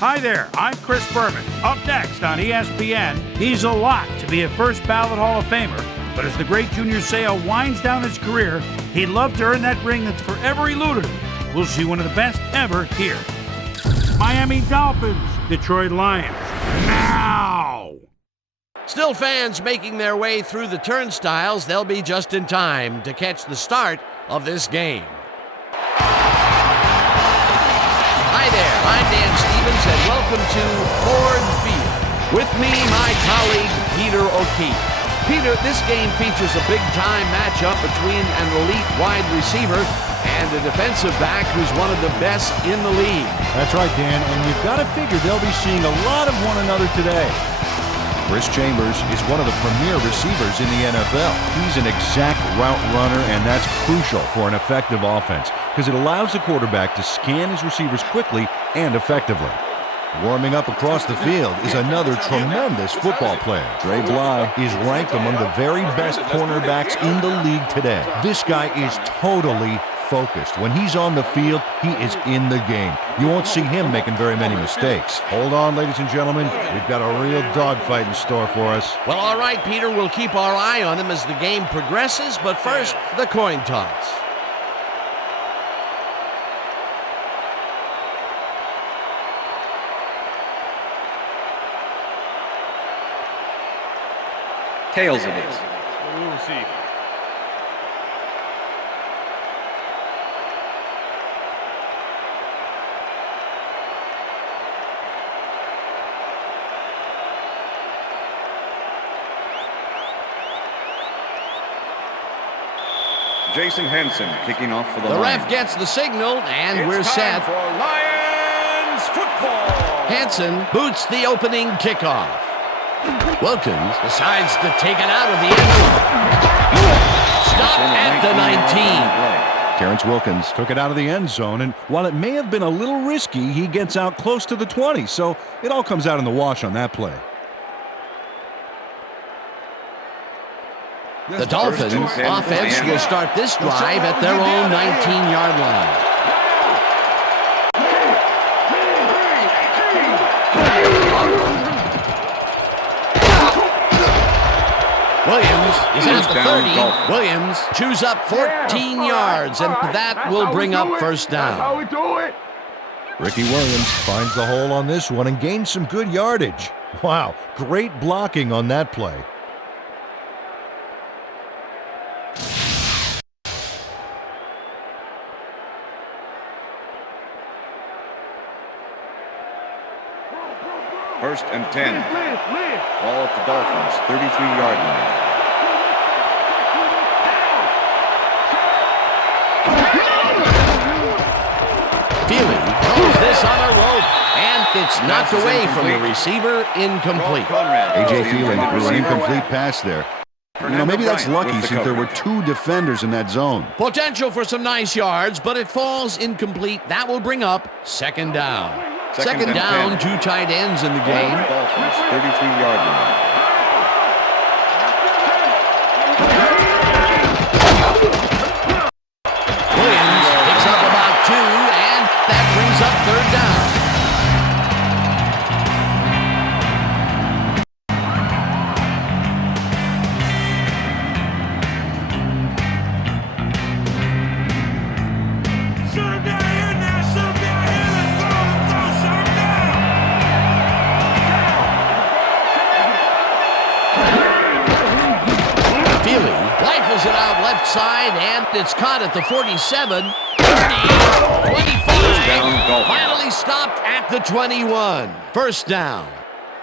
Hi there, I'm Chris Berman. Up next on ESPN, he's a lot to be a first ballot Hall of Famer, but as the great Junior Seau winds down his career, he'd love to earn that ring that's forever eluded him. We'll see one of the best ever here. Miami Dolphins, Detroit Lions, now! Still fans making their way through the turnstiles. They'll be just in time to catch the start of this game. Hi there, I'm Dan Stevens, and welcome to Ford Field. With me, my colleague, Peter O'Keefe. Peter, this game features a big-time matchup between an elite wide receiver and a defensive back who's one of the best in the league. That's right, Dan, and you've got to figure they'll be seeing a lot of one another today. Chris Chambers is one of the premier receivers in the NFL. He's an exact route runner, and that's crucial for an effective offense because it allows the quarterback to scan his receivers quickly and effectively. Warming up across the field is another tremendous football player. Dre Bly is ranked among the very best cornerbacks in the league today. This guy is totally focused. When he's on the field, he is in the game. You won't see him making very many mistakes. Hold on, ladies and gentlemen. We've got a real dogfight in store for us. Well, all right, Peter, we'll keep our eye on them as the game progresses, but first, the coin toss. Tails it is. We will see. Jason Henson kicking off for the The Lions. ref gets the signal, and we're set. For Lions football. Hanson boots the opening kickoff. Wilkins decides to take it out of the end zone. Stop at the 19. Terrence Wilkins took it out of the end zone, and while it may have been a little risky, he gets out close to the 20, so it all comes out in the wash on that play. The Dolphins offense will start this drive at their own 19-yard line. Williams is at the 30. Williams chews up 14 yards, and that will bring up first down. That's how we do it. Ricky Williams finds the hole on this one and gains some good yardage. Wow, great blocking on that play. First and 10. Ball at the Dolphins, 33-yard line. Feely throws this on a rope, and it's knocked away from the receiver, incomplete. A.J. Feely threw an incomplete pass there. You know, maybe that's lucky since there were two defenders in that zone. Potential for some nice yards, but it falls incomplete. That will bring up second down. Second down, 2 tight ends in the game. Dolphins, 33-yard line. Williams picks up about 2, and that brings up third down. It out left side, and it's caught at the 47, 30, 25, finally stopped at the 21. First down.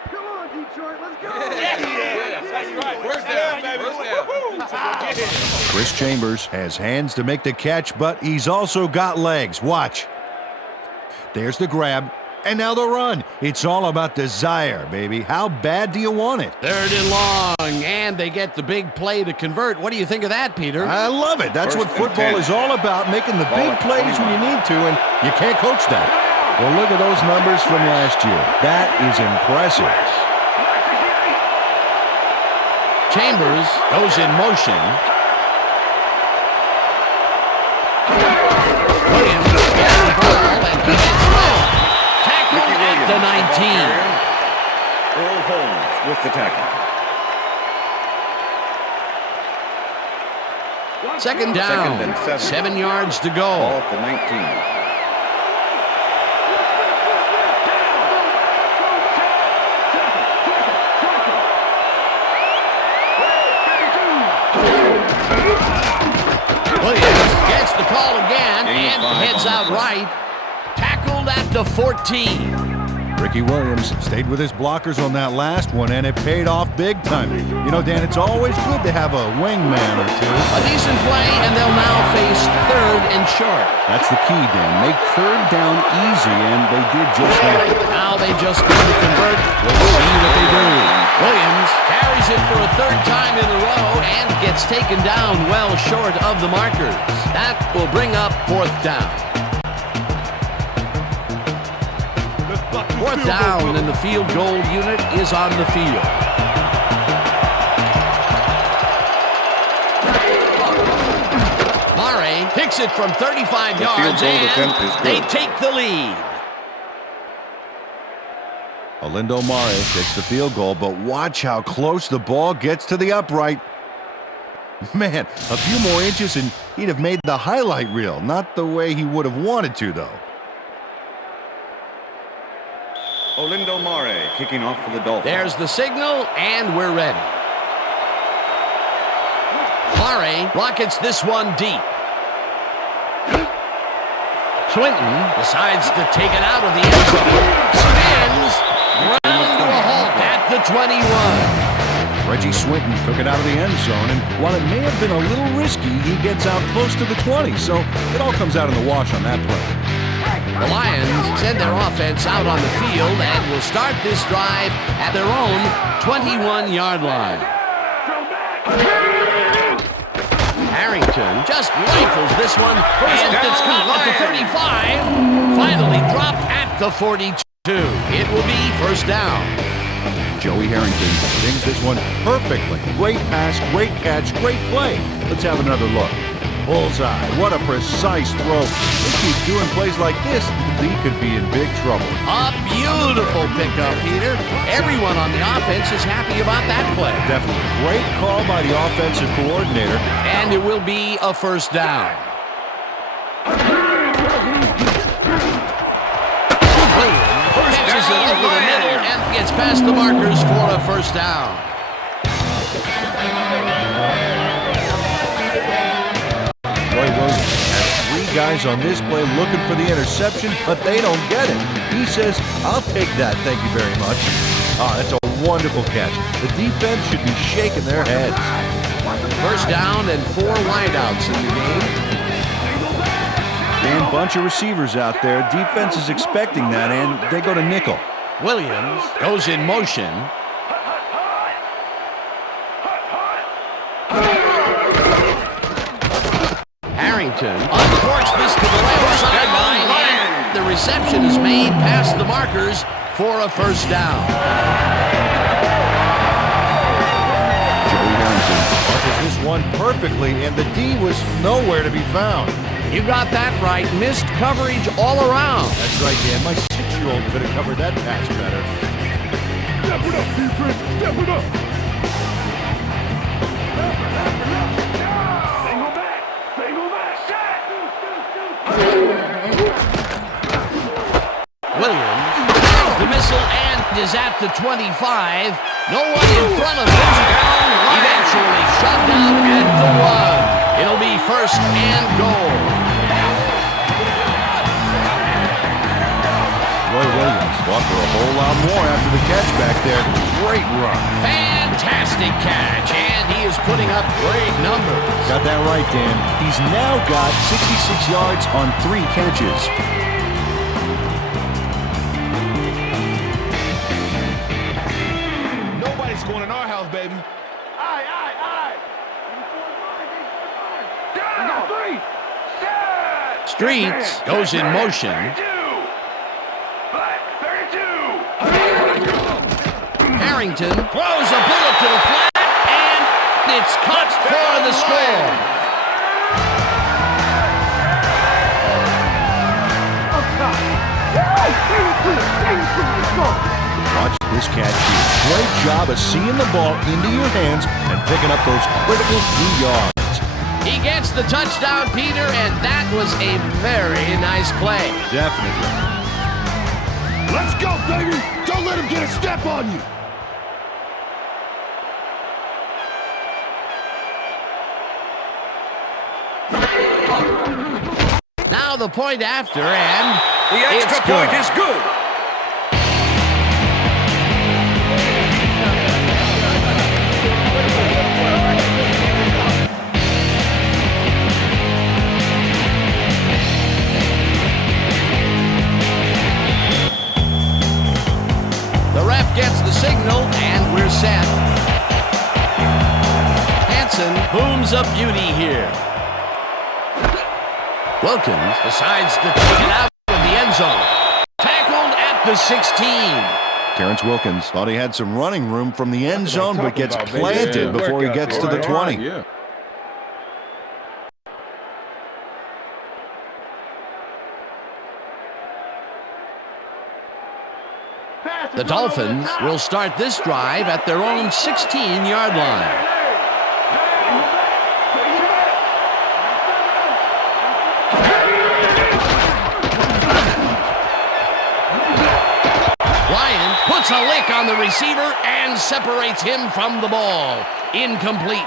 Come on, Detroit, let's go. That's right. First down, baby. Chris Chambers has hands to make the catch, but he's also got legs. Watch. There's the grab. And now the run. It's all about desire, baby. How bad do you want it? Third and long, and they get the big play to convert. What do you think of that, Peter? I love it. That's what football is all about, making the big plays when you need to, and you can't coach that. Well, look at those numbers from last year. That is impressive. Chambers goes in motion. Williams gets the ball and gets well. Tackled at the 19. Earl Holmes with the tackle. Second down. Second and 7 yards to Ball go. at the 19. Williams gets the call again Gain of and 5 heads on the out play. right. Tackled at the 14. Ricky Williams stayed with his blockers on that last one, and it paid off big time. You know, Dan, it's always good to have a wingman or two. A decent play, and they'll now face 3rd and short. That's the key, Dan. Make 3rd down easy, and they did just that. Now they just need to convert. We'll see what they do. Williams carries it for a 3rd time in a row and gets taken down well short of the markers. That will bring up 4th down. 4th down, and the field goal unit is on the field. Murray picks it from 35 The field yards, goal attempt is and they good. take the lead. Olindo Mare takes the field goal, but watch how close the ball gets to the upright. Man, a few more inches and he'd have made the highlight reel. Not the way he would have wanted to, though. Olindo Mare kicking off for the Dolphins. There's the signal, and we're ready. Murray rockets this one deep. Swinton decides to take it out of the end zone. Spins, ground to a halt at the 21. Reggie Swinton took it out of the end zone, and while it may have been a little risky, he gets out close to the 20, so it all comes out in the wash on that play. The Lions send their offense out on the field and will start this drive at their own 21-yard line. Harrington just rifles this one, and it's caught at the 35. Finally dropped at the 42. It will be 1st down. Joey Harrington dings this one perfectly. Great pass, great catch, great play. Let's have another look. Bullseye. What a precise throw. They keep doing plays like this, he could be in big trouble. A beautiful pickup, Peter. Everyone on the offense is happy about that play. Definitely great call by the offensive coordinator. And it will be a 1st down. Williams pitches it over the middle and gets past the markers for a 1st down. Roy Williams has 3 guys on this play looking for the interception, but they don't get it. He says, I'll take that, thank you very much. That's a wonderful catch. The defense should be shaking their heads. 1st down and 4 wideouts in the game. Dan, bunch of receivers out there. Defense is expecting that, and they go to nickel. Williams goes in motion. Harrington uncorks this to the left sideline, and the reception is made past the markers for a 1st down. Joey Harrington launches this one perfectly, and the D was nowhere to be found. You got that right. Missed coverage all around. That's right, Dan. My 6-year-old could have covered that pass better. Step it up, defense. Step it up. Single back. Single back. Williams throws the missile and is at the 25. No one in front of him. Eventually shut down at the 1. It'll be 1st and goal. Roy Williams fought for a whole lot more after the catch back there. Great run. Fantastic catch, and he is putting up great numbers. Got that right, Dan. He's now got 66 yards on 3 catches. Nobody's scoring in our house, baby. Aye, aye, aye. I got 3. Set. Streets goes in motion. 32. 32. Harrington throws a bullet to the flat, and it's caught for the score. nice catch here. Great job of seeing the ball into your hands and picking up those critical 2 yards. He gets the touchdown, Peter, and that was a very nice play. Definitely. Let's go, baby! Don't let him get a step on you! Now the point after, and The extra it's point good. is good. The ref gets the signal, and we're set. Hansen booms a beauty here. Wilkins decides to take it out of the end zone. Tackled at the 16. Terrence Wilkins thought he had some running room from the end zone, but gets planted before he gets to the 20. The Dolphins will start this drive at their own 16-yard line. Ryan puts a lick on the receiver and separates him from the ball. Incomplete.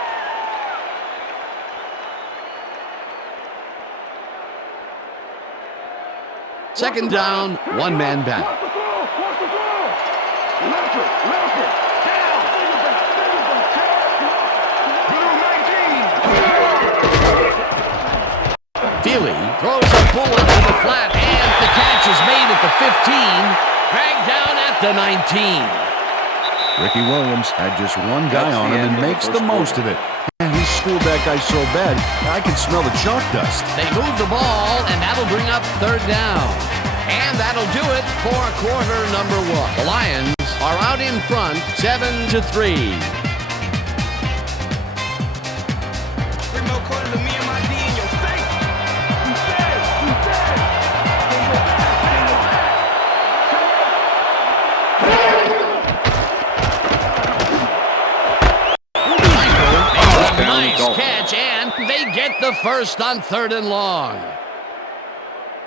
Second down, one man back. Feely throws a bullet to the flat, and the catch is made at the 15, dragged down at the 19. Ricky Williams had just one guy on him and makes the most of it. And he schooled that guy so bad, I can smell the chalk dust. They move the ball, and that'll bring up third down. And that'll do it for quarter number one. The Lions are out in front, 7-3. Nice catch, and they get the first on 3rd and long.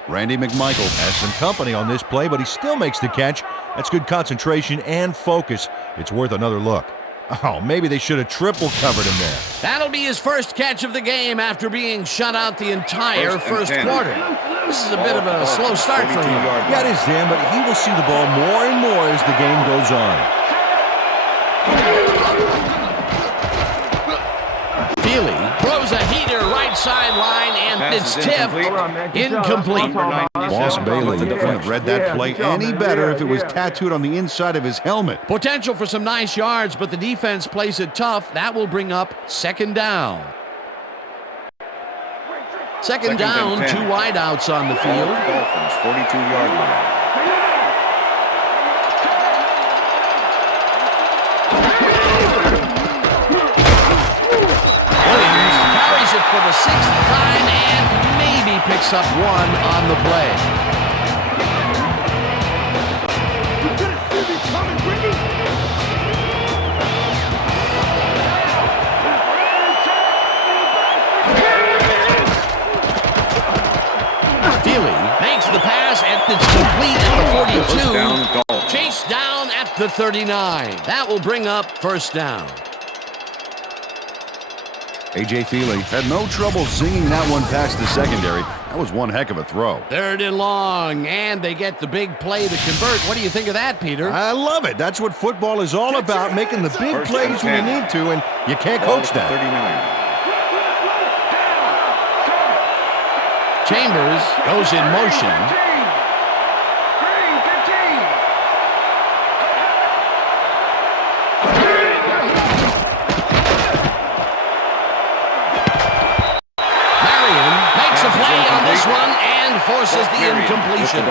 Randy McMichael has some company on this play, but he still makes the catch. That's good concentration and focus. It's worth another look. Oh, maybe they should have triple covered him there. That'll be his first catch of the game after being shut out the entire first quarter. This is a bit of a slow start for him. Yeah, it is, Dan, but he will see the ball more and more as the game goes on. Feely throws a heater right sideline, and it's tipped. Incomplete. Boss Bailey couldn't have read that play any better if it was tattooed on the inside of his helmet. Potential for some nice yards, but the defense plays it tough. That will bring up second down. Second down, 2 wideouts on the field. Dolphins, 42-yard line. For the 6th time, and maybe picks up 1 on the play. Feely makes the pass, and it's complete at the 42. Chased down at the 39. That will bring up first down. A.J. Feely had no trouble zinging that one past the secondary. That was one heck of a throw. 3rd and long, and they get the big play to convert. What do you think of that, Peter? I love it. That's what football is all about, making the big plays when you need to, and you can't coach that. 39. Chambers goes in motion. Forces the incompletion.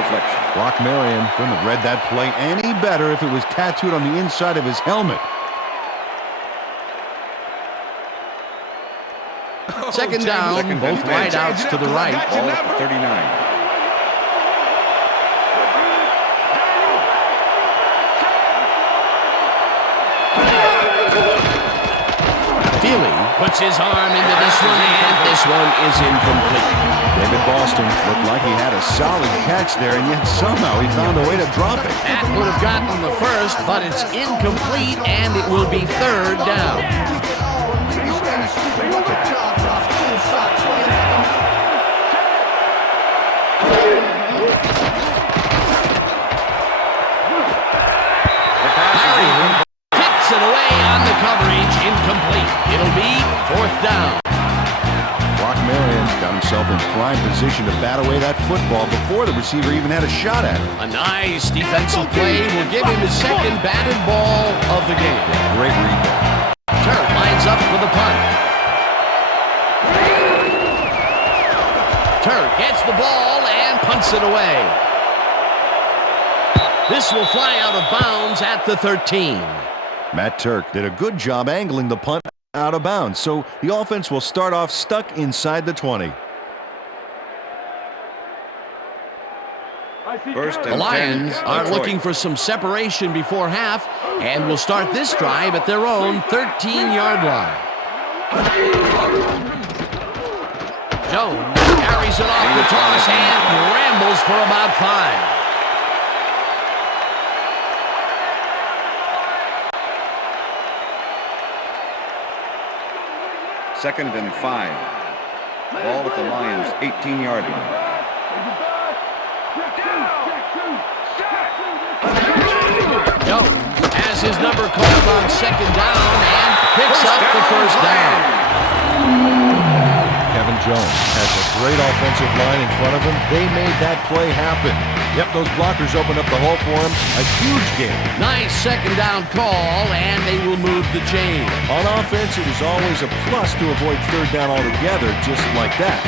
Brock Marion couldn't have read that play any better if it was tattooed on the inside of his helmet. Second down, both wideouts to the right. Ball at the 39. Puts his arm into this one, and this one is incomplete. David Boston looked like he had a solid catch there, and yet somehow he found a way to drop it. That would have gotten the first, but it's incomplete, and it will be third down. Kicks it away on the coverage, incomplete. It'll be fourth down. Brock Marion got himself in prime position to bat away that football before the receiver even had a shot at it. A nice defensive play will give him his second batted ball of the game. Great read there. Turk lines up for the punt. Turk gets the ball and punts it away. This will fly out of bounds at the 13. Matt Turk did a good job angling the punt out of bounds, so the offense will start off stuck inside the 20. The Lions are looking for some separation before half and will start this drive at their own 13-yard line. Jones carries it off the toss and rambles for about 5. Second and 5. Ball at the Lions' 18-yard line. Jones has his number called on second down and picks up the first down. Kevin Jones has a great offensive line in front of him. They made that play happen. Yep, those blockers opened up the hole for him. A huge game. Nice second down call, and they will move the chain. On offense, it is always a plus to avoid third down altogether, just like that.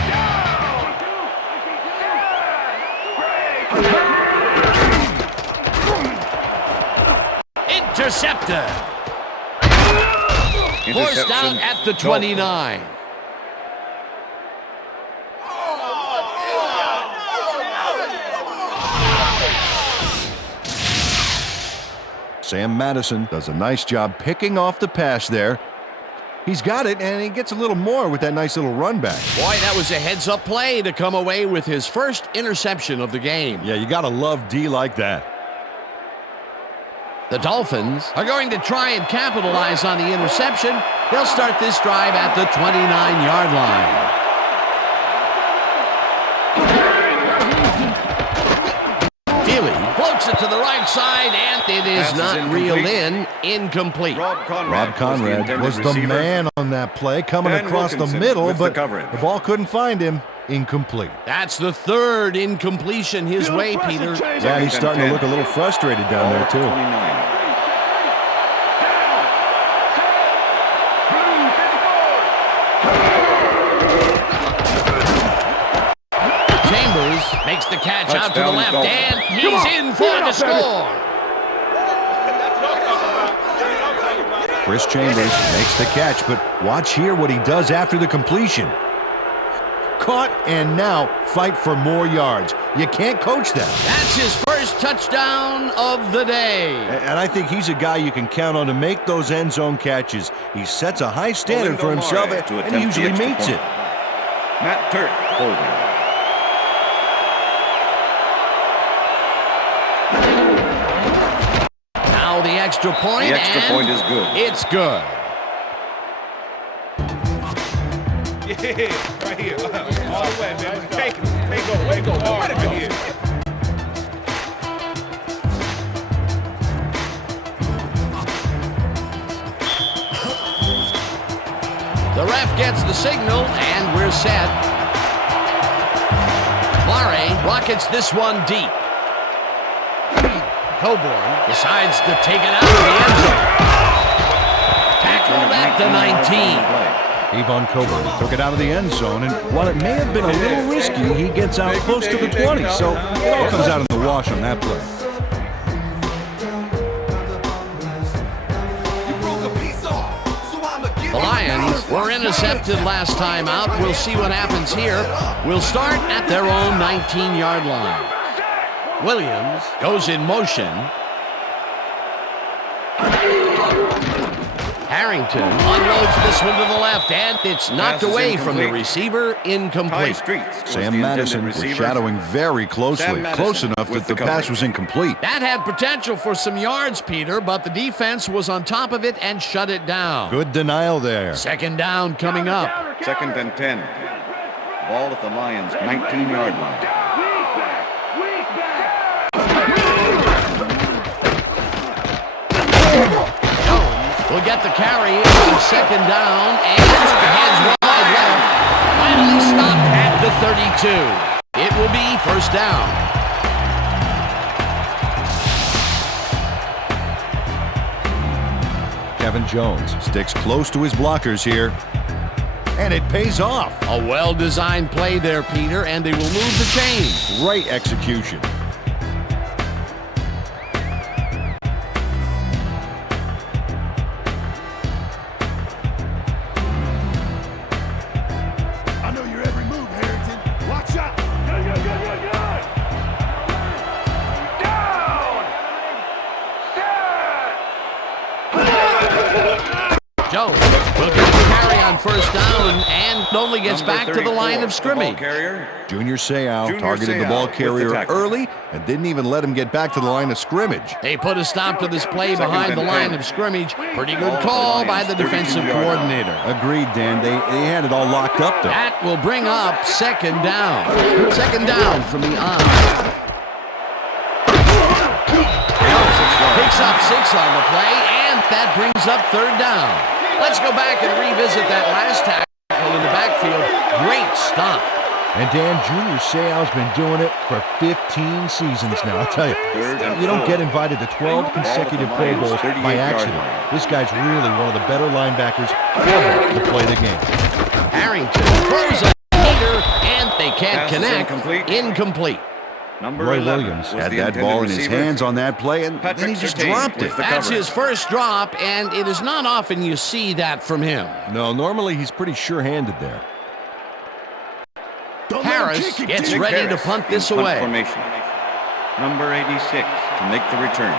Intercepted. Forced out at the 29. Sam Madison does a nice job picking off the pass there. He's got it, and he gets a little more with that nice little run back. Boy, that was a heads-up play to come away with his first interception of the game. Yeah, you got to love D like that. The Dolphins are going to try and capitalize on the interception. They'll start this drive at the 29-yard line. Floats it to the right side, and it is not reeled in. Incomplete. Rob Conrad was the man on that play, coming across the middle, but the ball couldn't find him. Incomplete. That's the third incompletion his way, Peter. Yeah, he's starting to look a little frustrated down there, too. Makes the catch out to the left, and he's in for the score. Chris Chambers makes the catch, but watch here what he does after the completion. Caught, and now fight for more yards. You can't coach that. That's his first touchdown of the day. And I think he's a guy you can count on to make those end zone catches. He sets a high standard for himself, and he usually meets it. Matt Turk holding. Now the extra point. The extra point is good. It's good. Yeah, right here. All the way, man. Take it. Way to go. Hard right here. The ref gets the signal, and we're set. Murray rockets this one deep. Coburn decides to take it out of the end zone. Tackled at the 19. Yvonne Coburn took it out of the end zone, and while it may have been a little risky, he gets out close to the 20, so it all comes out in the wash on that play. The Lions were intercepted last time out. We'll see what happens here. We'll start at their own 19-yard line. Williams goes in motion. Harrington unloads this one to the left, and it's knocked away from the receiver, incomplete. Sam Madison was shadowing very closely, close enough that the pass was incomplete. That had potential for some yards, Peter, but the defense was on top of it and shut it down. Good denial there. Second down coming up. 2nd and 10. Ball at the Lions' 19-yard line. Will get the carry on 2nd down, and hands wide left. Finally stopped at the 32. It will be 1st down. Kevin Jones sticks close to his blockers here, and it pays off. A well-designed play there, Peter, and they will move the chains. Great execution. Jones will get the carry on 1st down and only gets back to the line of scrimmage. Junior Seau targeted the ball carrier early and didn't even let him get back to the line of scrimmage. They put a stop to this play behind the line of scrimmage. Pretty good call by the defensive coordinator. Agreed, Dan. They had it all locked up there. That will bring up 2nd down. 2nd down from the eye. Picks up 6 on the play, and that brings up 3rd down. Let's go back and revisit that last tackle in the backfield. Great stop. And Dan, Junior Seau's been doing it for 15 seasons now. I'll tell you, you don't get invited to 12 consecutive Pro Bowls by accident. This guy's really one of the better linebackers ever to play the game. Harrington throws a heater, and they can't connect. Incomplete. Roy Williams had that ball in his hands on that play, and then he just dropped it. That's his first drop, and it is not often you see that from him. No, normally he's pretty sure-handed there. Harris gets ready to punt this away. Formation. Number 86 to make the return.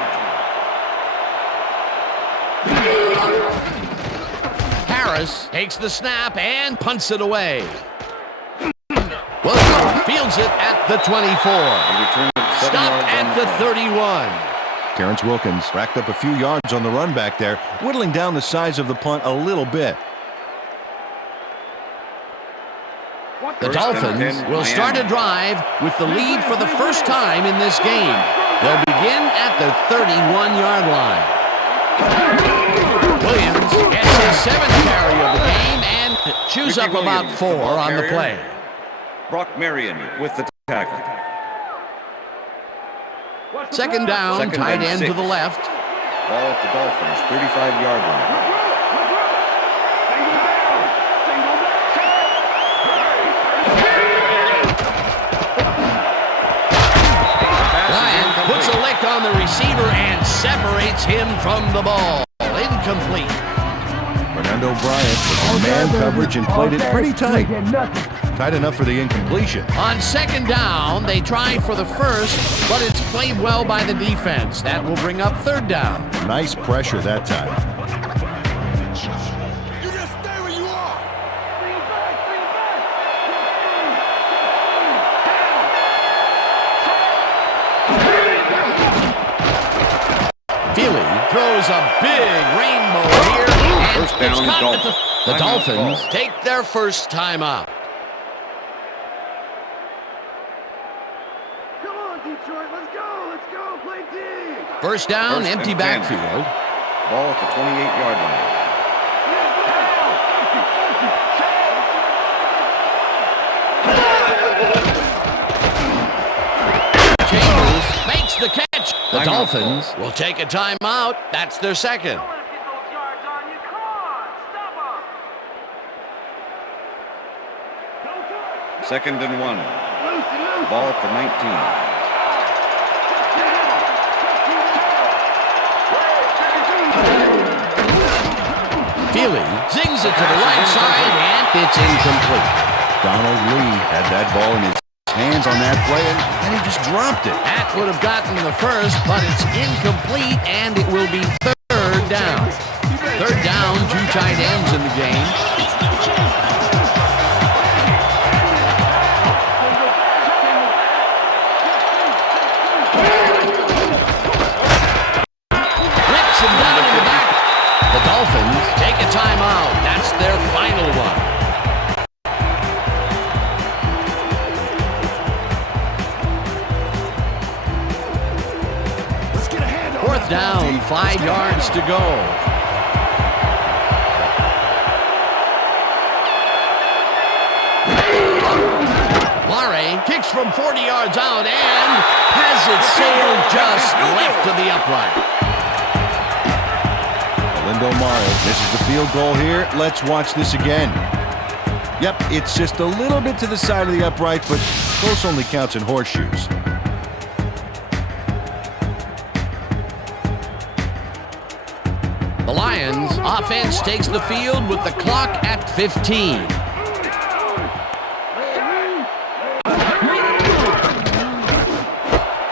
Harris takes the snap and punts it away. Wilson fields it at the 24. Stop at the 31. Terrence Wilkins racked up a few yards on the run back there, whittling down the size of the punt a little bit. The Dolphins will start a drive with the lead for the first time in this game. They'll begin at the 31-yard line. Williams gets his 7th carry of the game and chews up about 4 on the play. Brock Marion with the tackle. 2nd down, tight end to the left. Ball at the Dolphins' 35-yard line. Ryan puts a lick on the receiver and separates him from the ball. Incomplete. Fernando Bryant was in man coverage and played it pretty tight. Tight enough for the incompletion. On 2nd down, they try for the first, but it's played well by the defense. That will bring up 3rd down. Nice pressure that time. You just stay where you are. Feely throws a big rainbow here, and First down, it's caught at Dolphins. the Dolphins take their first time out. Come on, Detroit, let's go, play D. First down, First empty and 10. backfield. Ball at the 28-yard line. Chambers makes the catch. The Dolphins will take a timeout. That's their 2nd. 2nd and 1. Ball at the 19. Feely zings it to the right side, and it's incomplete. Donald Lee had that ball in his hands on that play, and then he just dropped it. That would have gotten the first, but it's incomplete, and it will be 3rd down. 3rd down, tight ends in the game. Rips him down in the back. The Dolphins take a timeout. That's their final one. Fourth down, 5 yards to go. Murray kicks from 40 yards out and has it sailed just left to the upright. Lindo Murray misses the field goal here. Let's watch this again. Yep, it's just a little bit to the side of the upright, but close only counts in horseshoes. The Lions offense takes the field with the clock at 15.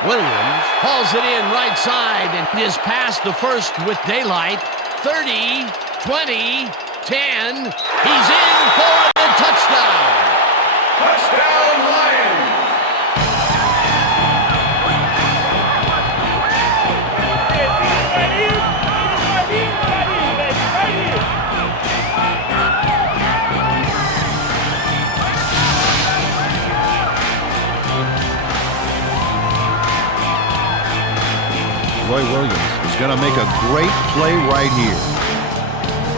Williams hauls it in right side and is past the first with daylight. 30, 20, 10. He's in for the touchdown. Touchdown, Lions! Roy Williams is going to make a great play right here.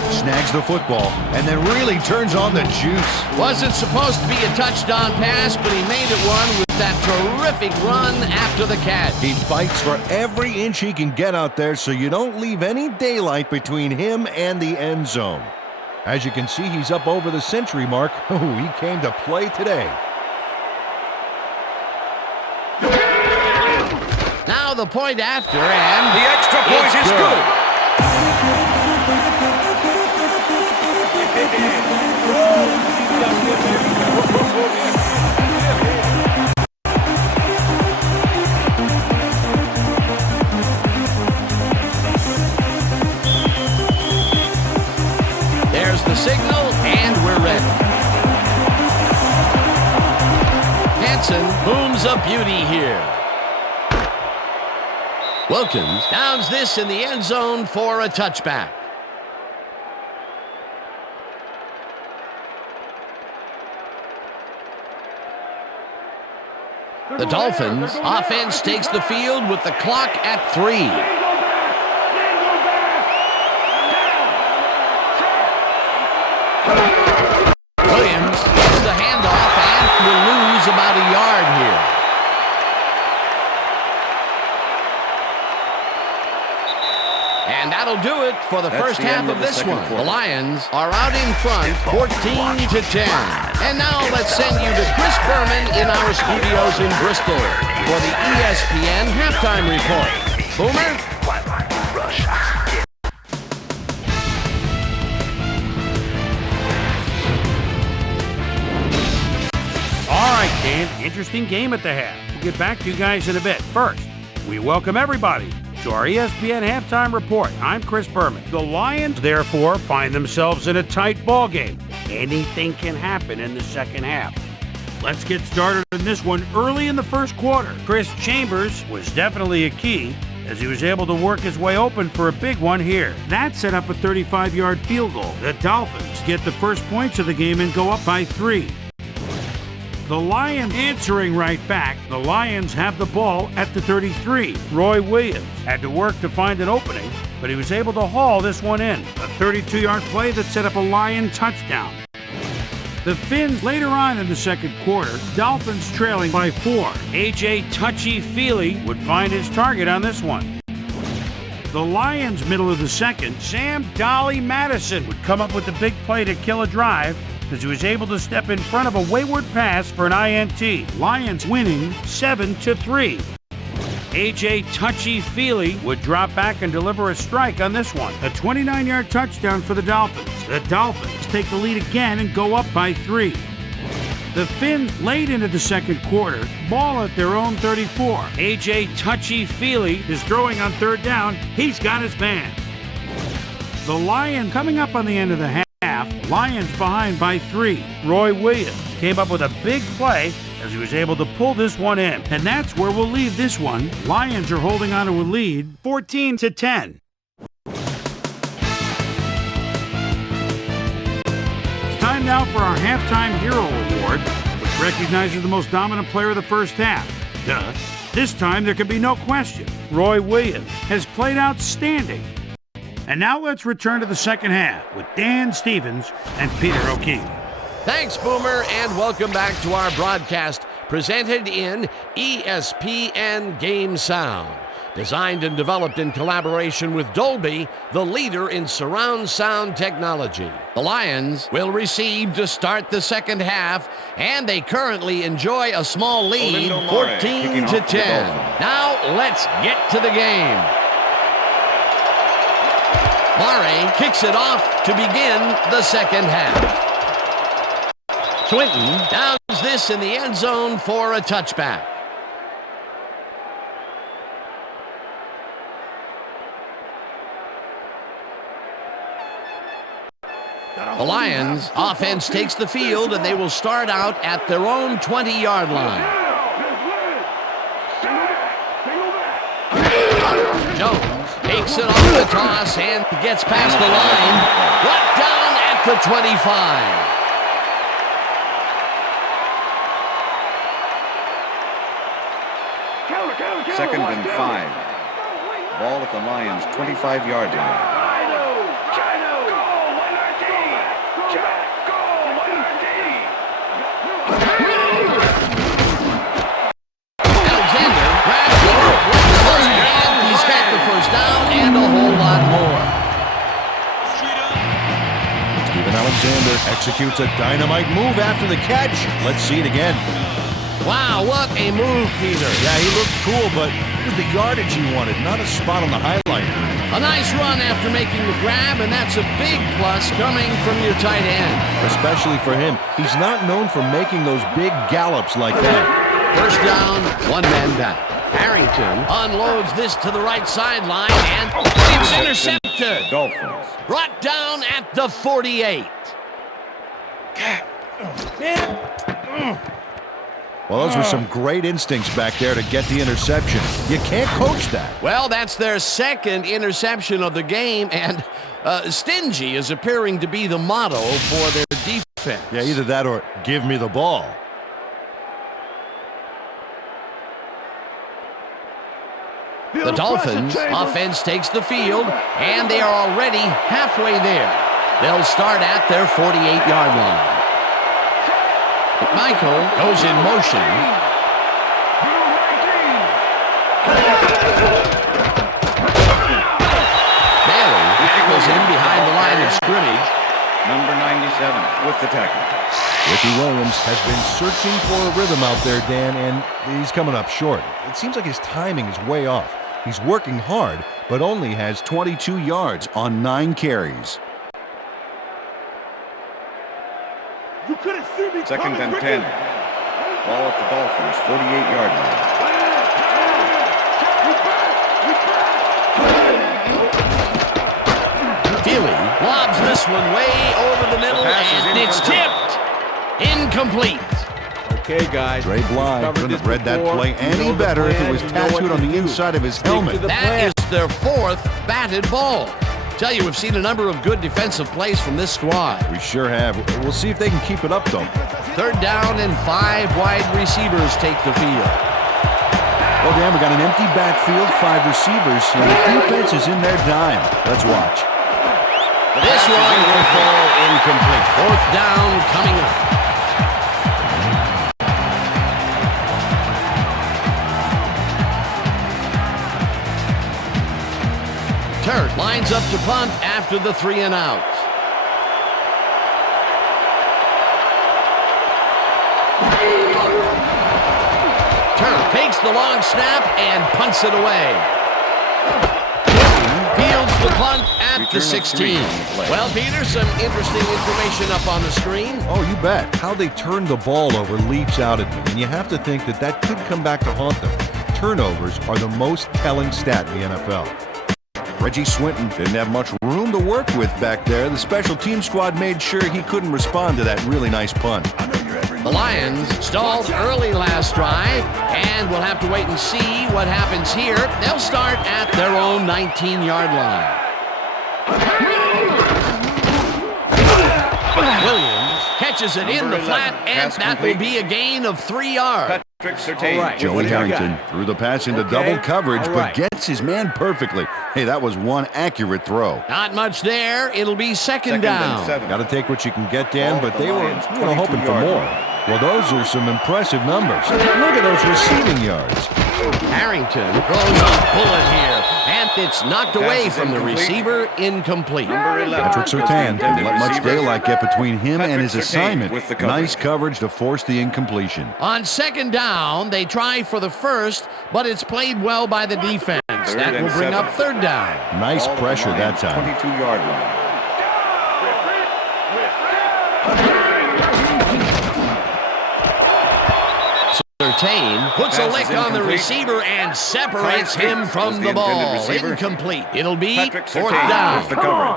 Snags the football and then really turns on the juice. Wasn't supposed to be a touchdown pass, but he made it one with that terrific run after the catch. He fights for every inch he can get out there so you don't leave any daylight between him and the end zone. As you can see, he's up over the century mark. Oh, he came to play today. Now the point after, and The extra point is good. There's the signal, and we're ready. Hanson booms a beauty here. Wilkins downs this in the end zone for a touchback. The Dolphins offense takes the field with the clock at 3. Williams gets the handoff and will lose about a yard here. And that'll do it for the first half of this one. The Lions are out in front, 14-10. And now let's send you to Chris Berman in our studios in Bristol for the ESPN halftime report. Boomer? All right, Dan, interesting game at the half. We'll get back to you guys in a bit. First, we welcome everybody to our ESPN halftime report. I'm Chris Berman. The Lions, therefore, find themselves in a tight ball game. Anything can happen in the second half. Let's get started in this one early in the first quarter. Chris Chambers was definitely a key as he was able to work his way open for a big one here. That set up a 35-yard field goal. The Dolphins get the first points of the game and go up by 3. The Lions answering right back. The Lions have the ball at the 33. Roy Williams had to work to find an opening, but he was able to haul this one in. A 32-yard play that set up a Lion touchdown. The Fins later on in the second quarter, Dolphins trailing by 4. A.J. Touchy-Feely would find his target on this one. The Lions middle of the second, Sam Dolly Madison would come up with the big play to kill a drive as he was able to step in front of a wayward pass for an INT. Lions winning 7-3. A.J. Touchy-Feely would drop back and deliver a strike on this one. A 29-yard touchdown for the Dolphins. The Dolphins take the lead again and go up by 3. The Fins late into the second quarter, ball at their own 34. A.J. Touchy-Feely is throwing on third down. He's got his man. The Lions coming up on the end of the half. Lions behind by 3. Roy Williams came up with a big play as he was able to pull this one in. And that's where we'll leave this one. Lions are holding on to a lead, 14-10. It's time now for our Halftime Hero Award, which recognizes the most dominant player of the first half. Duh. This time there can be no question. Roy Williams has played outstanding. And now let's return to the second half with Dan Stevens and Peter O'Keefe. Thanks, Boomer, and welcome back to our broadcast presented in ESPN Game Sound. Designed and developed in collaboration with Dolby, the leader in surround sound technology. The Lions will receive to start the second half, and they currently enjoy a small lead, 14-10. Now let's get to the game. Mare kicks it off to begin the second half. Swinton downs this in the end zone for a touchback. The Lions offense takes the field, and they will start out at their own 20-yard line. Jones takes it on the toss and gets past the line. Brought down at the 25. Second and 5. Ball at the Lions' 25-yard line. Alexander grabs the rope, and he's got the first down and a whole lot more. Steven Alexander executes a dynamite move after the catch. Let's see it again. Wow, what a move, Peter. Yeah, he looked cool, but it was the yardage he wanted, not a spot on the highlight. A nice run after making the grab, and that's a big plus coming from your tight end. Especially for him. He's not known for making those big gallops like that. First down, one man back. Harrington unloads this to the right sideline, and it's intercepted. Dolphins. Brought down at the 48. Well, those were some great instincts back there to get the interception. You can't coach that. Well, that's their second interception of the game, and stingy is appearing to be the motto for their defense. Yeah, either that or give me the ball. The Dolphins offense takes the field, and they are already halfway there. They'll start at their 48-yard line. Michael goes in motion. Bailey goes in behind the line of scrimmage. Number 97 with the tackle. Ricky Williams has been searching for a rhythm out there, Dan, and he's coming up short. It seems like his timing is way off. He's working hard, but only has 22 yards on 9 carries. You couldn't see me. Second and 10. Ball at the Dolphins' 48-yard line. Feely lobs this one way over the middle, and it's tipped. Incomplete. Okay, guys. Dre Bly couldn't have read that play any better if it was tattooed on the inside of his helmet. That is their 4th batted ball. Tell you, we've seen a number of good defensive plays from this squad. We sure have. We'll see if they can keep it up, though. Third down and 5 wide receivers take the field. Well, Dan, we got an empty backfield, 5 receivers, and the defense is in their dime. Let's watch. This one will fall incomplete. 4th down coming up. Turk lines up to punt after the 3 and out. Turk takes the long snap and punts it away. Fields the punt at the 16. Well, Peter, some interesting information up on the screen. Oh, you bet. How they turn the ball over leaps out at me, and you have to think that that could come back to haunt them. Turnovers are the most telling stat in the NFL. Reggie Swinton didn't have much room to work with back there. The special team squad made sure he couldn't respond to that really nice punt. The Lions stalled early last drive, and we'll have to wait and see what happens here. They'll start at their own 19-yard line. Williams catches it in the flat, and that will be a gain of 3 yards. Right. Joey Harrington threw the pass into double coverage, but gets his man perfectly. Hey, that was one accurate throw. Not much there. It'll be second down. Got to take what you can get, Dan, but they were hoping for more. Well, those are some impressive numbers. Look at those receiving yards. Harrington throws a bullet here, and it's knocked away from the receiver, incomplete. Patrick Surtain didn't let much daylight get between him and his assignment. Nice coverage to force the incompletion. On second down, they try for the first, but it's played well by the defense. That will bring up third down. Nice pressure that time. 22-yard line. Surtain puts a lick on the receiver and separates him from the ball. Incomplete. It'll be fourth down.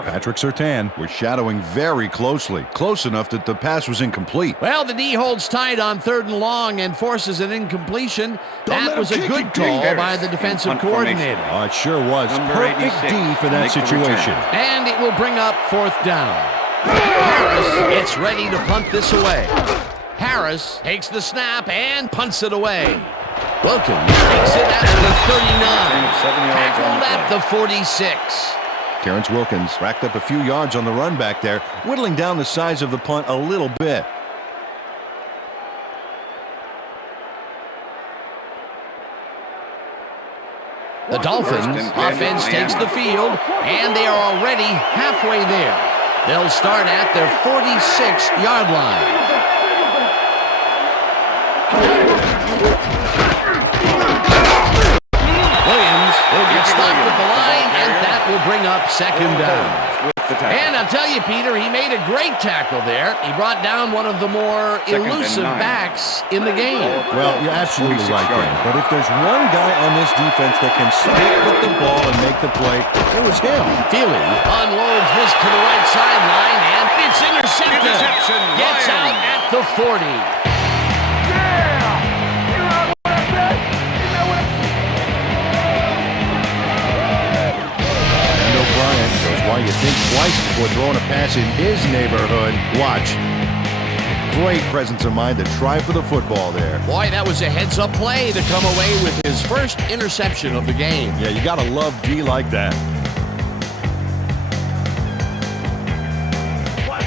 Patrick Surtain was shadowing very closely, close enough that the pass was incomplete. Well, the D holds tight on third and long and forces an incompletion. That was a good call by the defensive coordinator. Oh, it sure was. Perfect D for that situation. And it will bring up fourth down. Harris gets ready to punt this away. Harris takes the snap and punts it away. Wilkins takes it at the 39. Tackled at the 46. Terrence Wilkins racked up a few yards on the run back there, whittling down the size of the punt a little bit. The Dolphins offense takes the field, and they are already halfway there. They'll start at their 46-yard line. Williams will get stopped at the line, and that will bring up second down. And I'll tell you, Peter, he made a great tackle there. He brought down one of the more elusive backs in the game. Well, you're absolutely right, Dan. But if there's one guy on this defense that can stick with the ball and make the play, it was him. Feely unloads this to the right sideline, and it's intercepted. Gets out at the 40. Why you think twice before throwing a pass in his neighborhood. Watch. Great presence of mind to try for the football there. Boy, that was a heads-up play to come away with his first interception of the game. Yeah, you got to love D like that.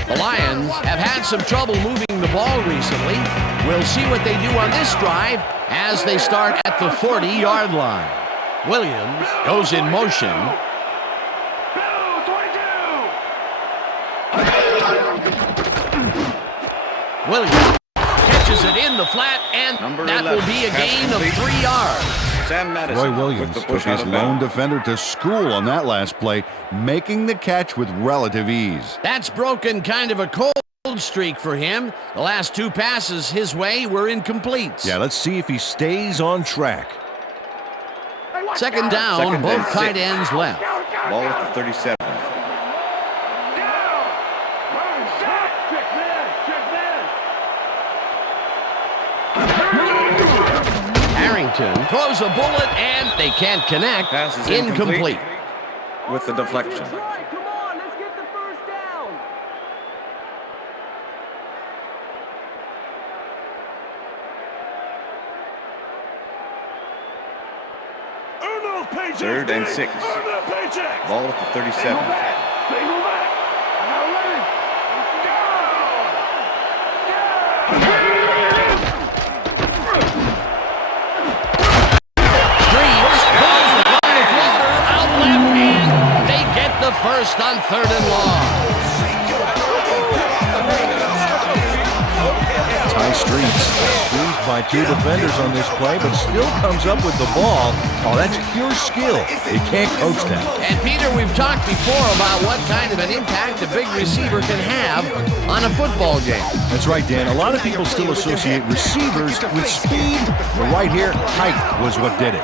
The Lions have had some trouble moving the ball recently. We'll see what they do on this drive as they start at the 40-yard line. Williams goes in motion. Williams catches it in the flat, and that will be a gain of 3 yards. Roy Williams took his lone defender to school on that last play, making the catch with relative ease. That's broken kind of a cold streak for him. The last two passes his way were incomplete. Yeah, let's see if he stays on track. Second down, both tight ends left. Ball at the 37. Harrington throws a bullet, and they can't connect. Pass is incomplete. With the deflection. Come on, let's get the first down. Third and 6. Ball at the 37. First on third and long. Ty Streets squeezed by two defenders on this play, but still comes up with the ball. Oh, that's pure skill. You can't coach that. And Peter, we've talked before about what kind of an impact a big receiver can have on a football game. That's right, Dan. A lot of people still associate receivers with speed, but right here, height was what did it.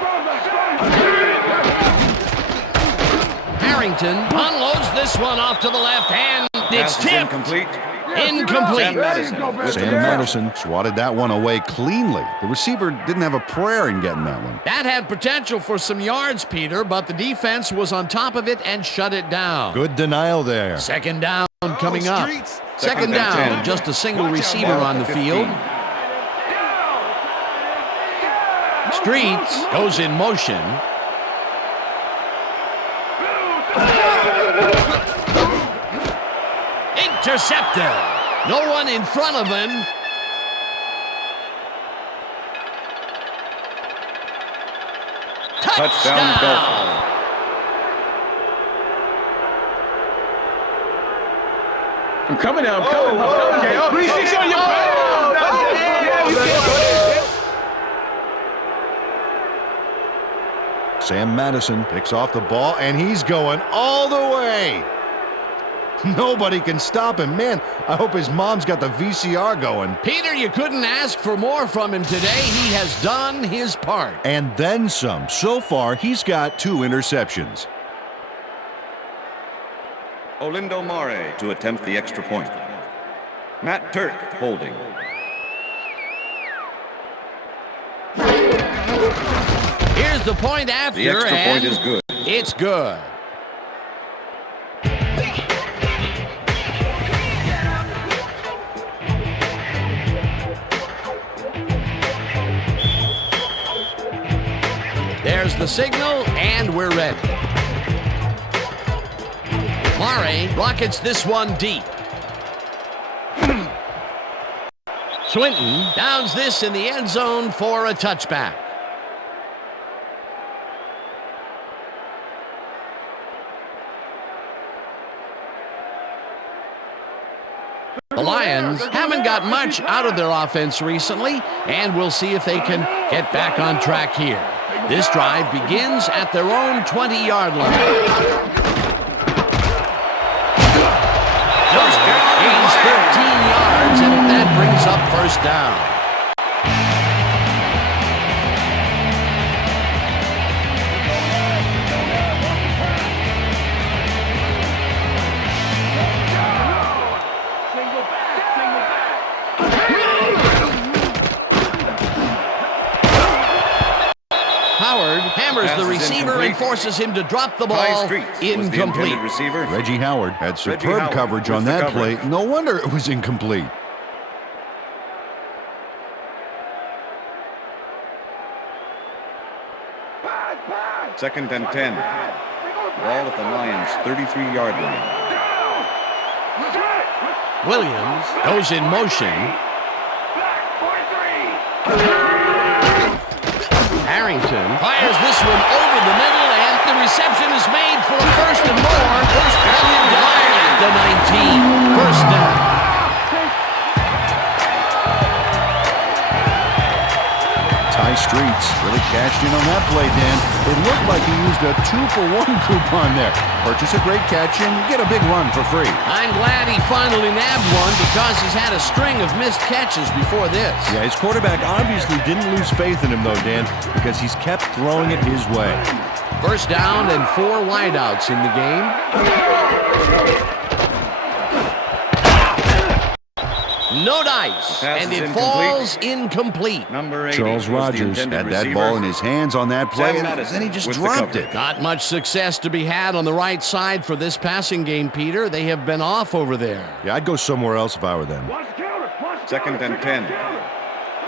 Harrington unloads this one off to the left hand. It's Pass is tipped. incomplete. Incomplete. Sam Madison swatted that one away cleanly. The receiver didn't have a prayer in getting that one. That had potential for some yards, Peter, but the defense was on top of it and shut it down. Good denial there. Second down coming up. Second Second and down, 10. just a single receiver on the field. Streets goes in motion. Intercepted. No one in front of him. Touchdown, Dolphins. I'm coming now. I'm coming. Okay. Oh, 3-6 on your back. Sam Madison picks off the ball, and he's going all the way. Nobody can stop him. Man, I hope his mom's got the VCR going. Peter, you couldn't ask for more from him today. He has done his part. And then some. So far, he's got 2 interceptions. Olindo Mare to attempt the extra point. Matt Turk holding. Here's the point after, The extra and point is good. it's good. There's the signal, and we're ready. Mare rockets this one deep. Swinton downs this in the end zone for a touchback. The Lions haven't got much out of their offense recently, and we'll see if they can get back on track here. This drive begins at their own 20-yard line. Gains 13 yards, and that brings up first down. Howard hammers the receiver and forces him to drop the ball. Incomplete. Receiver. Reggie Howard had superb Howard coverage with on the that coverage. play. No wonder it was incomplete. Second and 10. Ball at the Lions' 33-yard line. Williams goes in motion. Harrington fires this one over the middle, and the reception is made for a first and more. Williams fired at the 19. First down. Ty Streets really cashed in on that play, Dan. It looked like he used a 2-for-1 coupon there. Purchase a great catch and get a big run for free. I'm glad he finally nabbed one because he's had a string of missed catches before this. Yeah, his quarterback obviously didn't lose faith in him, though, Dan, because he's kept throwing it his way. First down and 4 wideouts in the game. No dice, Pass and is it incomplete. falls incomplete. Number 80 Charles was the Rogers intended had that receiver. ball in his hands on that play, Sam and Madison then he just with the dropped coverage. it. Not much success to be had on the right side for this passing game, Peter. They have been off over there. Yeah, I'd go somewhere else if I were them. Second and 10.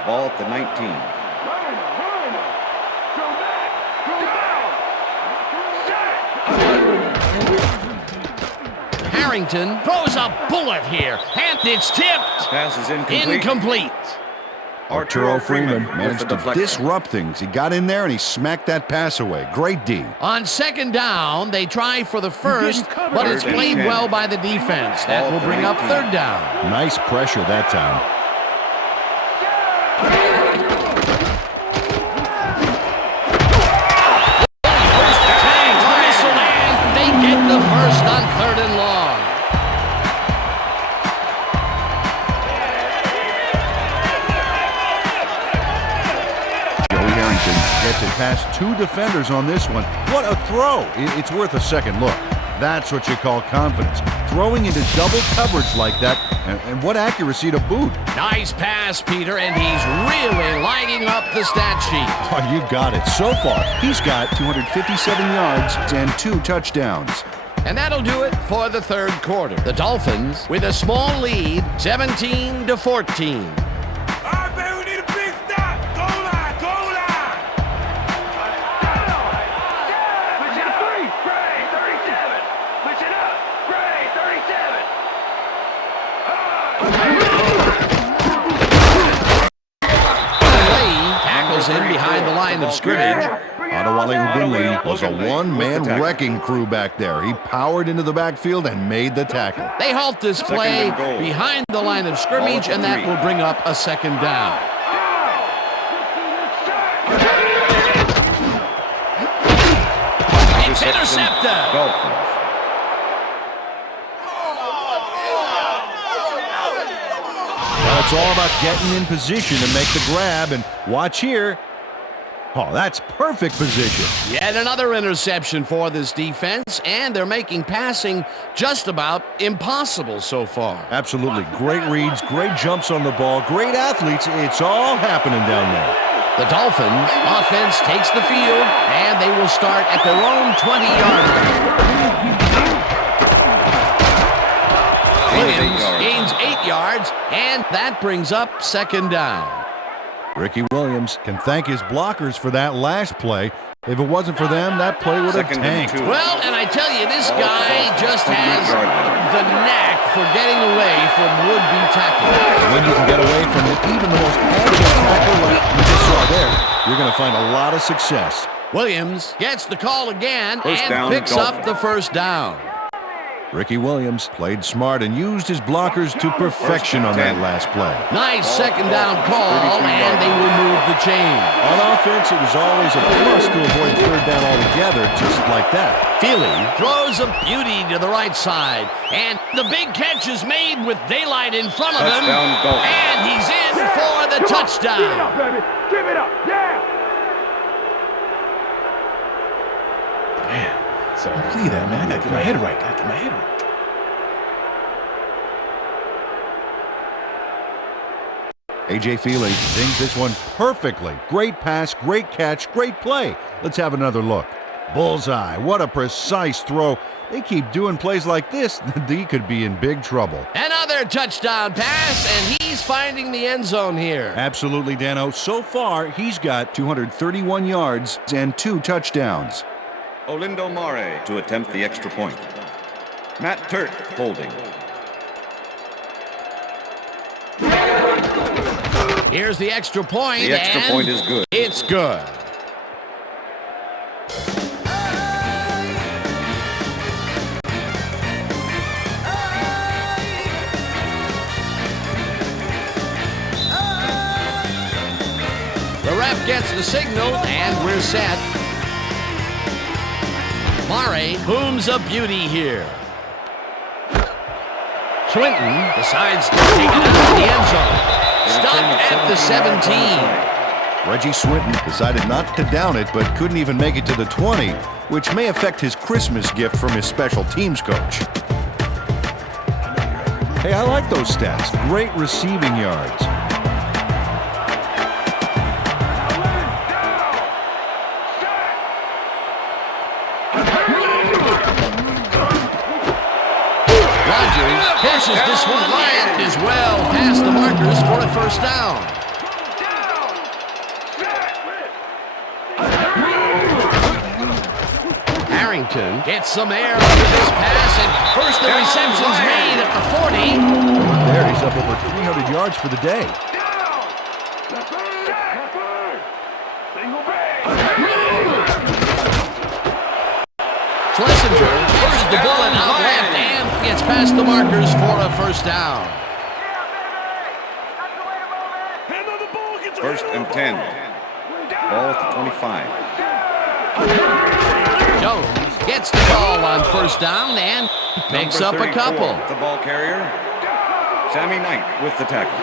Ball at the 19. Harrington throws a bullet here, and it's tipped. Pass is incomplete. Incomplete. Arturo Freeman with managed the to deflection. disrupt things. He got in there and he smacked that pass away. Great D. On second down, they try for the first, but it's Third and played 10. well by the defense. That will bring up third down. Nice pressure that time. Whistle, and they get the first on third and long. Joey Harrington gets it past 2 defenders on this one. What a throw. It's worth a second look. That's what you call confidence. Throwing into double coverage like that, and what accuracy to boot. Nice pass, Peter, and he's really lighting up the stat sheet. Oh, you got it. So far, he's got 257 yards and 2 touchdowns. And that'll do it for the third quarter. The Dolphins with a small lead, 17-14. In behind the line of scrimmage. Adewale Ogunleye was a one-man wrecking crew back there. He powered into the backfield and made the tackle. They halt this play behind the line of scrimmage, and that will bring up a second down. It's intercepted. Dolphins. Well, it's all about getting in position to make the grab, and watch here. Oh, that's perfect position. Yet another interception for this defense, and they're making passing just about impossible so far. Absolutely. Great reads, great jumps on the ball, great athletes. It's all happening down there. The Dolphins offense takes the field, and they will start at their own 20-yard line. Williams gains 8 yards, and that brings up second down. Ricky Williams can thank his blockers for that last play. If it wasn't for them, that play would have tanked. Well, and I tell you, this guy just has the knack for getting away from would-be tackles. When you can get away from even the most agile tackle like you just saw there, you're going to find a lot of success. Williams gets the call again First and down, picks up the first down. Ricky Williams played smart and used his blockers to perfection on that last play. Nice second down call, and they will move the chain. On offense, it was always a plus to avoid third down altogether, just like that. Feely throws a beauty to the right side, and the big catch is made with daylight in front of him, and he's in for the touchdown. Give it up, baby. Give it up. Yeah. Man, so look at that, man. I gotta get my head right. A.J. Feely sings this one perfectly. Great pass, great catch, great play. Let's have another look. Bullseye. What a precise throw. They keep doing plays like this, he could be in big trouble. Another touchdown pass, and he's finding the end zone here. Absolutely, Dano. So far, he's got 231 yards and 2 touchdowns. Olindo Mare to attempt the extra point. Matt Turt holding. Here's the extra point. The extra and point is good. It's good. The ref gets the signal, and we're set. Mare booms a beauty here. Swinton decides to take it out of the end zone. Stopped at the 17. Reggie Swinton decided not to down it, but couldn't even make it to the 20, which may affect his Christmas gift from his special teams coach. Hey, I like those stats. Great receiving yards. Pushes this one right as well past the markers for a first down. Harrington gets some air under this pass, and first the reception's made at the 40. There, he's up over 300 yards for the day. Schlesinger pushes the bullet out left and gets past the markers for a first down. First and 10. Ball at the 25. Jones gets the call on first down and picks up a couple. The ball carrier, Sammy Knight with the tackle.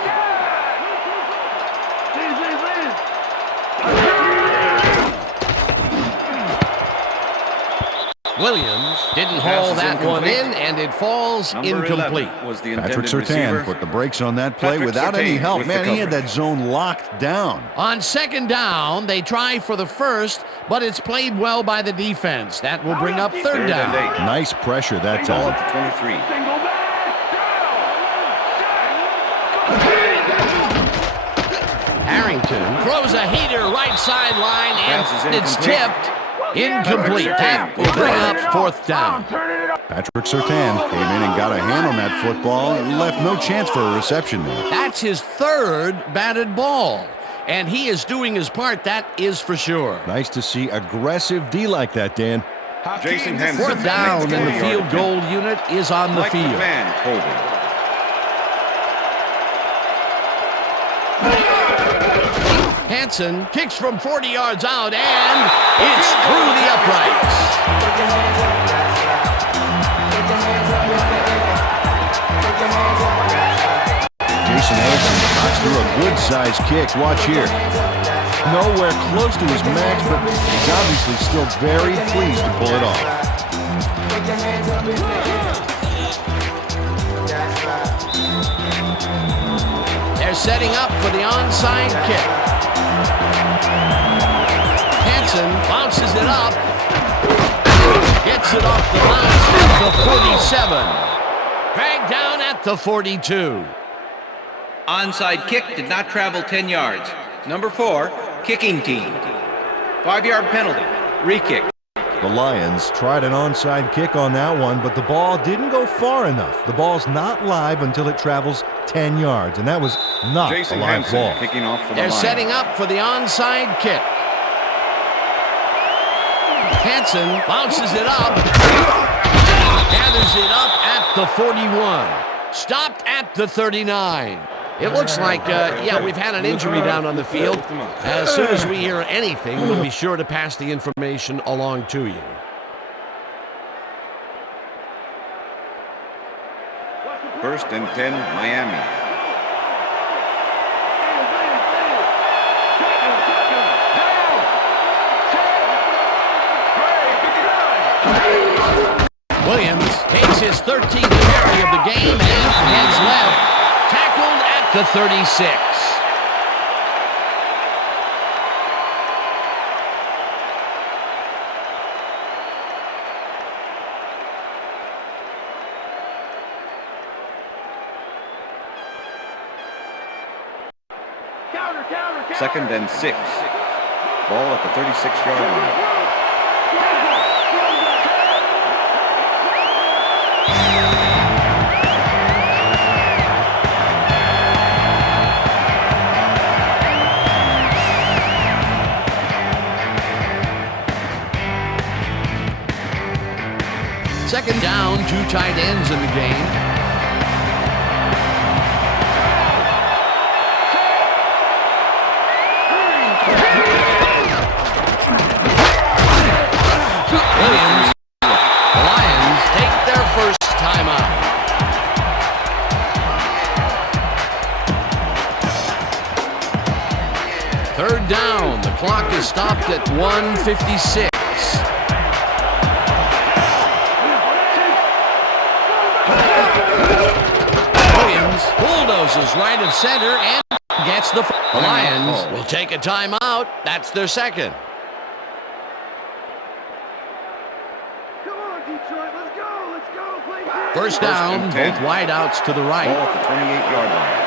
Williams didn't Pass haul is that one incomplete. in, and it falls Number incomplete. 11 was the Patrick intended Surtain receiver. put the brakes on that play Patrick without any Surtain help. with Man, the he had coverage. that zone locked down. On second down, they try for the first, but it's played well by the defense. That will bring up third down. and 8. Nice pressure that Ball time. at the 23. Single back. Harrington throws a heater right sideline, Pass is and it's incomplete. tipped. Incomplete. That will bring up fourth down. Turn it up. Patrick Surtain came in and got a hand on that football and left no chance for a reception there. That's his third batted ball, and he is doing his part, that is for sure. Nice to see aggressive D like that, Dan. Jason Henson. Fourth down, makes and the 40-yard field goal unit is on the Mike field. McMahon holding. Hansen kicks from 40 yards out, and it's through the uprights. Jason Hanson knocks through a good-sized kick. Watch here. Nowhere close to his max, but he's obviously still very pleased to pull it off. They're setting up for the onside kick. Hansen bounces it up. Gets it off the bounce at the 47. Dragged down at the 42. Onside kick did not travel 10 yards. Number 4, kicking team. 5-yard penalty. Re-kick. The Lions tried an onside kick on that one, but the ball didn't go far enough. The ball's not live until it travels 10 yards, and that was not Jason a live Henson ball. kicking off for the They're Lions. setting up for the onside kick. Hansen bounces it up. Gathers it up at the 41. Stopped at the 39. It looks like, we've had an injury down on the field. As soon as we hear anything, we'll be sure to pass the information along to you. First and 10, Miami. Williams takes his 13th carry of the game and heads left. Tackled at the 36. Second and 6. Ball at the 36-yard line. Second down, 2 tight ends in the game. Williams. The Lions take their first timeout. Third down. The clock is stopped at 1:56. Williams bulldozes right of center and gets the Lions will take a timeout. That's their second. First down, and both 10. wideouts to the Ball right. at the 28-yard line.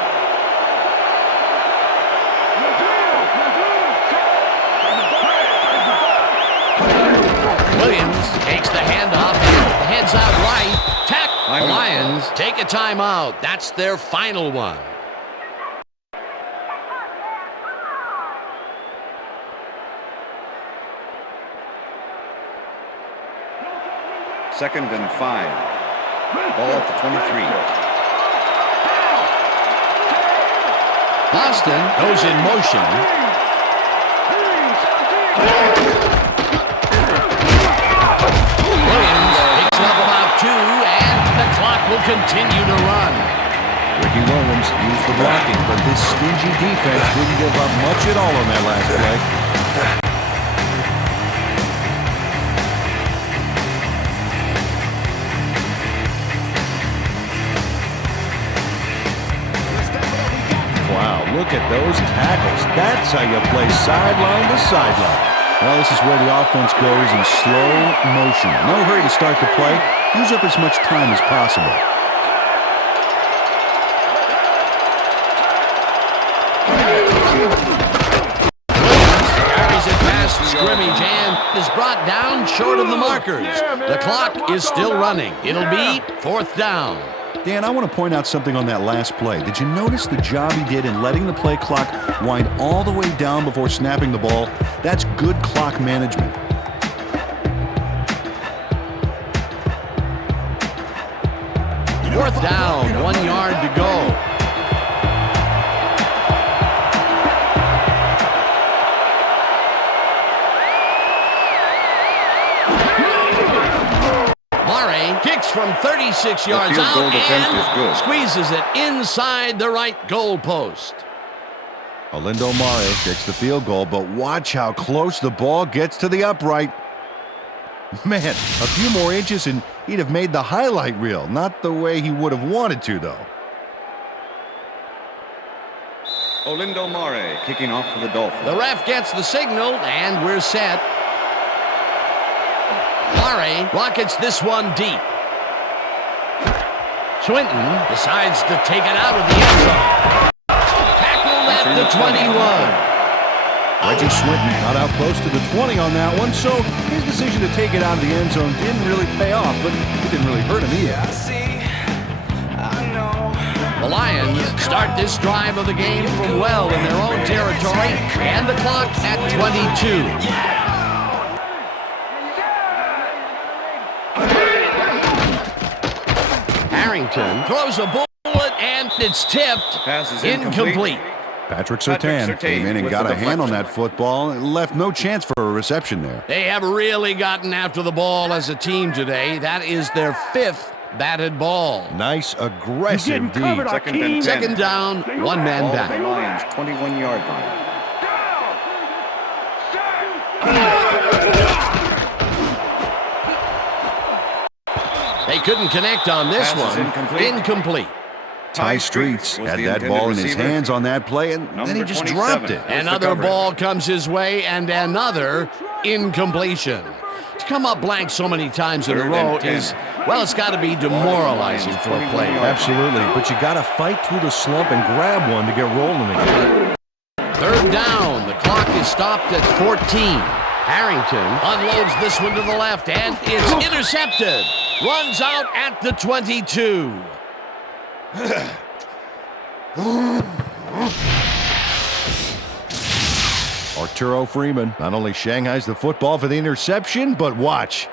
Williams takes the handoff and heads out right. The Timeout. Lions take a timeout. That's their final one. Second and 5. Ball at the 23. Boston goes in motion. Williams picks up about 2, and the clock will continue to run. Ricky Williams used the blocking, but this stingy defense didn't give up much at all on that last play. look at those tackles. That's how you play sideline to sideline. Well, this is where the offense goes in slow motion. No hurry to start the play. Use up as much time as possible. Carries it past the scrimmage and is brought down short of the markers. The clock is still running. It'll be 4th down. Dan, I want to point out something on that last play. Did you notice the job he did in letting the play clock wind all the way down before snapping the ball? That's good clock management. Fourth down, 1 yard to go. Kicks from 36 yards out and squeezes it inside the right goal post. Olindo Mare gets the field goal, but watch how close the ball gets to the upright. Man, a few more inches and he'd have made the highlight reel. Not the way he would have wanted to, though. Olindo Mare kicking off for the Dolphins. The ref gets the signal, and we're set. Mare rockets this one deep. Swinton decides to take it out of the end zone. Tackled at the 21. Reggie Swinton got out close to the 20 on that one, so his decision to take it out of the end zone didn't really pay off, but it didn't really hurt him either. The Lions start this drive of the game from well in their own territory, and the clock at 22. Harrington throws a bullet, and it's tipped. Pass is incomplete. Patrick Surtain came in and got a hand on that football and left no chance for a reception there. They have really gotten after the ball as a team today. That is their 5th batted ball. Nice, aggressive D. Second down, one man back. The Lions 21-yard line. They couldn't connect on this Pass one. is Incomplete. Ty Streets had that ball in his hands on that play, and then he just dropped it. Another ball comes his way, and another incompletion. To come up blank so many times in a row is, well, it's got to be demoralizing for a player. Absolutely, but you got to fight through the slump and grab one to get rolling again. Third down. The clock is stopped at 14. Harrington unloads this one to the left, and it's intercepted. Runs out at the 22. Arturo Freeman not only shanghais the football for the interception, but watch.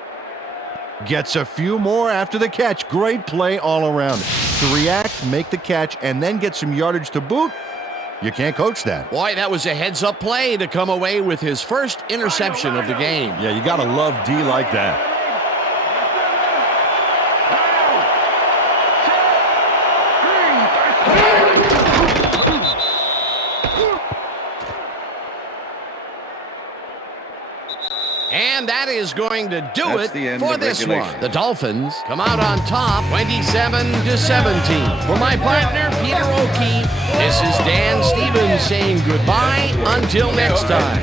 Gets a few more after the catch. Great play all around. To react, make the catch, and then get some yardage to boot. You can't coach that. Boy, that was a heads-up play to come away with his first interception of the game. Yeah, you got to love D like that. And that is going to do That's it for this one. The Dolphins come out on top, 27-17. For my partner, Peter O'Keefe, this is Dan Stevens saying goodbye until next time.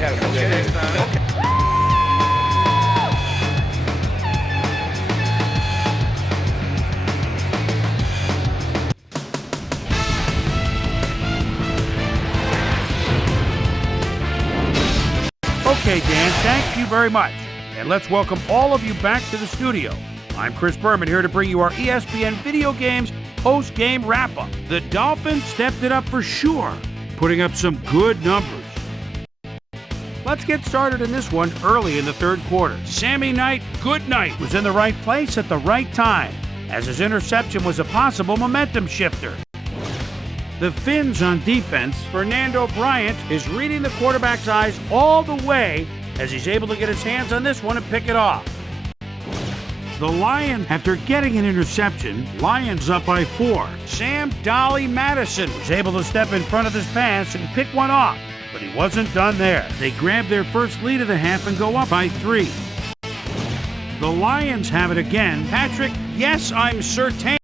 Okay, Dan, thank you very much. And let's welcome all of you back to the studio. I'm Chris Berman here to bring you our ESPN Video Games post-game wrap-up. The Dolphins stepped it up for sure, putting up some good numbers. Let's get started in this one early in the third quarter. Sammy Knight, good night, was in the right place at the right time, as his interception was a possible momentum shifter. The Finns on defense, Fernando Bryant is reading the quarterback's eyes all the way as he's able to get his hands on this one and pick it off. The Lions, after getting an interception, Lions up by 4. Sam Dolly Madison was able to step in front of this pass and pick one off, but he wasn't done there. They grab their first lead of the half and go up by 3. The Lions have it again. Patrick, yes, I'm certain.